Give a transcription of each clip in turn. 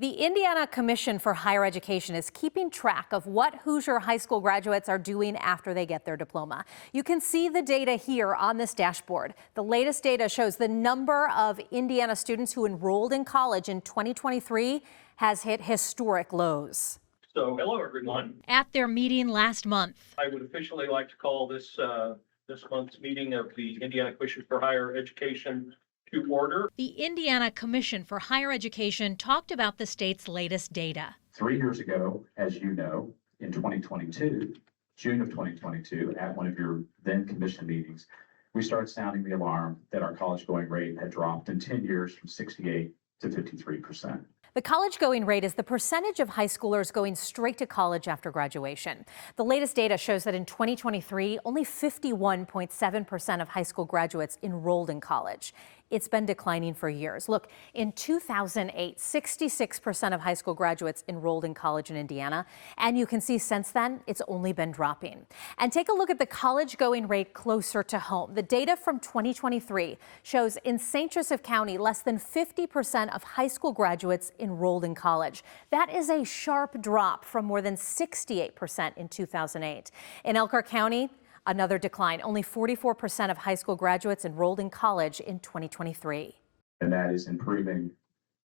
The Indiana Commission for Higher Education is keeping track of what Hoosier high school graduates are doing after they get their diploma. You can see the data here on this dashboard. The latest data shows the number of Indiana students who enrolled in college in 2023 has hit historic lows. So, hello, everyone. At their meeting last month, I would officially like to call this month's meeting of the Indiana Commission for Higher Education to order. The Indiana Commission for Higher Education talked about the state's latest data. 3 years ago, as you know, in 2022, June of 2022, at one of your then commission meetings, we started sounding the alarm that our college going rate had dropped in 10 years from 68 to 53%. The college going rate is the percentage of high schoolers going straight to college after graduation. The latest data shows that in 2023, only 51.7% of high school graduates enrolled in college. It's been declining for years. Look, in 2008, 66% of high school graduates enrolled in college in Indiana, and you can see since then, it's only been dropping. And take a look at the college going rate closer to home. The data from 2023 shows in St. Joseph County, less than 50% of high school graduates enrolled in college. That is a sharp drop from more than 68% in 2008. In Elkhart County, another decline. Only 44% of high school graduates enrolled in college in 2023. And that is improving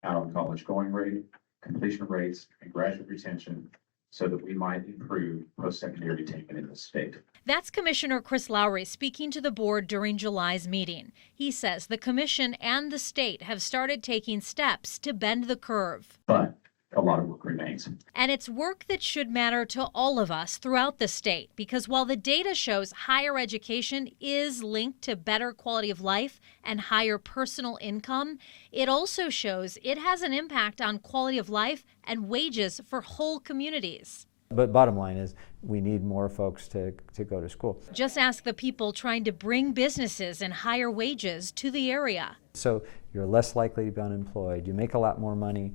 our college going rate, completion rates, and graduate retention so that we might improve post-secondary attainment in the state. That's Commissioner Chris Lowry speaking to the board during July's meeting. He says the commission and the state have started taking steps to bend the curve. But a lot of work remains. And it's work that should matter to all of us throughout the state, because while the data shows higher education is linked to better quality of life and higher personal income, it also shows it has an impact on quality of life and wages for whole communities. But bottom line is we need more folks to go to school. Just ask the people trying to bring businesses and higher wages to the area. So you're less likely to be unemployed. You make a lot more money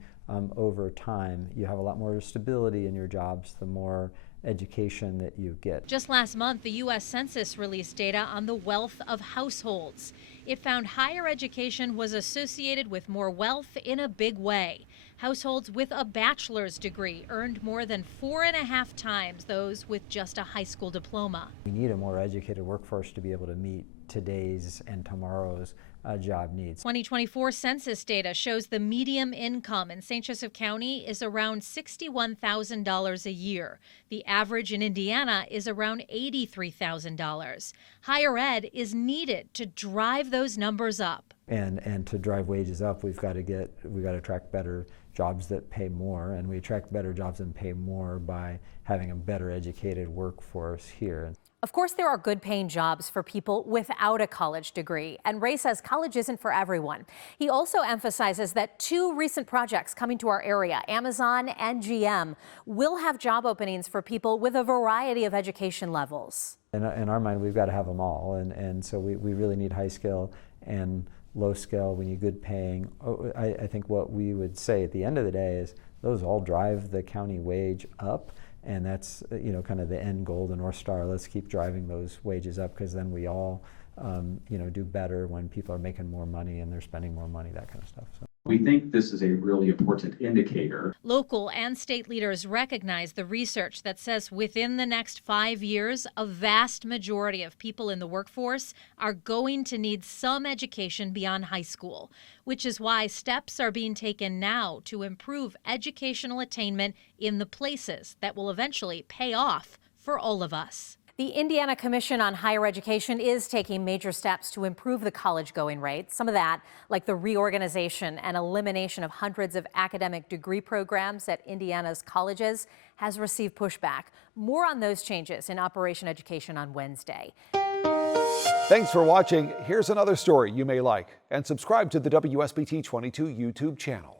over time. You have a lot more stability in your jobs, the more education that you get. Just last month, the U.S. Census released data on the wealth of households. It found higher education was associated with more wealth in a big way. Households with a bachelor's degree earned more than 4.5 times those with just a high school diploma. We need a more educated workforce to be able to meet today's and tomorrow's job needs. 2024 census data shows the median income in St. Joseph County is around $61,000 a year. The average in Indiana is around $83,000. Higher ed is needed to drive those numbers up. And to drive wages up, we've got to attract better jobs that pay more, and we attract better jobs and pay more by having a better educated workforce here. Of course, there are good paying jobs for people without a college degree, and Ray says college isn't for everyone. He also emphasizes that 2 recent projects coming to our area, Amazon and GM, will have job openings for people with a variety of education levels. In our mind, we've got to have them all, and so we really need high skill and low skill. We need good paying. I think what we would say at the end of the day is those all drive the county wage up. And that's, kind of the end goal, the North Star. Let's keep driving those wages up, because then we all, do better when people are making more money and they're spending more money, that kind of stuff. So. We think this is a really important indicator. Local and state leaders recognize the research that says within the next 5 years, a vast majority of people in the workforce are going to need some education beyond high school, which is why steps are being taken now to improve educational attainment in the places that will eventually pay off for all of us. The Indiana Commission on Higher Education is taking major steps to improve the college going rate. Some of that, like the reorganization and elimination of hundreds of academic degree programs at Indiana's colleges, has received pushback. More on those changes in Operation Education on Wednesday. Thanks for watching. Here's another story you may like, and subscribe to the WSBT 22 YouTube channel.